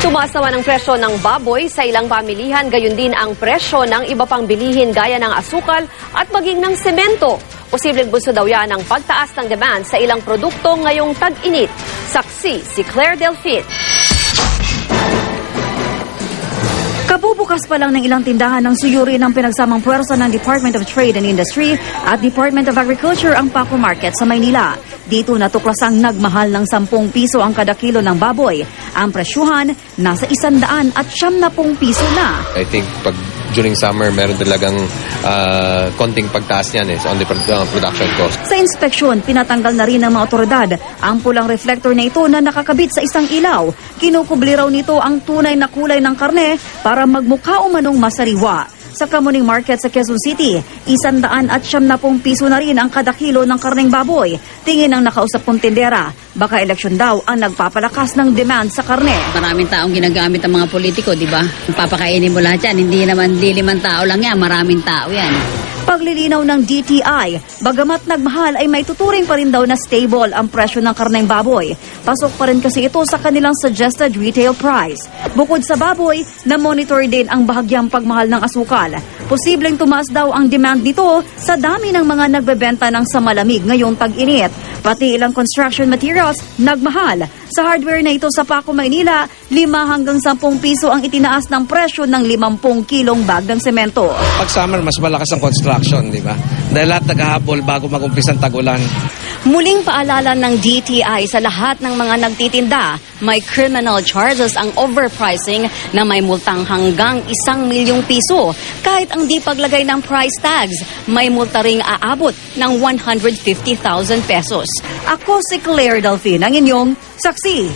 Tumaas naman ang presyo ng baboy sa ilang pamilihan, gayon din ang presyo ng iba pang bilihin gaya ng asukal at maging ng semento. Posibleng bunso daw yan ang pagtaas ng demand sa ilang produkto ngayong tag-init. Saksi si Claire Delfin. Kabubukas pa lang ng ilang tindahan ng suyuri ng pinagsamang puwersa ng Department of Trade and Industry at Department of Agriculture ang Paco Market sa Maynila. Dito natuklasang nagmahal ng 10 piso ang kada kilo ng baboy. Ang presyuhan nasa 100 at 70 piso na. I think pag during summer meron talagang konting pagtaas niyan on the production cost. Sa inspeksyon, pinatanggal na rin ng mga otoridad ang pulang reflector na ito na nakakabit sa isang ilaw. Kinukubli raw nito ang tunay na kulay ng karne para magmukha umanong masariwa. Sa Kamuning Market sa Quezon City, 170 piso na rin ang kada kilo ng karneng baboy. Tingin ng nakausap kong tindera, baka eleksyon daw ang nagpapalakas ng demand sa karne. Maraming taong ginagamit ang mga politiko, di ba? Papakainin mo lahat yan, hindi limang tao lang yan, maraming tao yan. Paglilinaw ng DTI, bagamat nagmahal ay may tuturing pa rin daw na stable ang presyo ng karneng baboy. Pasok pa rin kasi ito sa kanilang suggested retail price. Bukod sa baboy, na-monitor din ang bahagyang pagmahal ng asukal. Posibleng tumaas daw ang demand nito sa dami ng mga nagbebenta ng sa malamig ngayong tag-init. Pati ilang construction materials nagmahal. Sa hardware na ito sa Paco, Maynila, 5 hanggang 10 piso ang itinaas ng presyo ng 50 kilong bag ng semento. Pag summer, mas malakas ang construction, di ba? Dahil lahat naghahabol bago mag-umpisa ang tagulan. Muling paalala ng DTI sa lahat ng mga nagtitinda, may criminal charges ang overpricing na may multang hanggang 1 milyong piso. Kahit ang di paglagay ng price tags, may multa ring aabot ng 150,000 pesos. Ako si Claire Delfin, ang inyong saksi.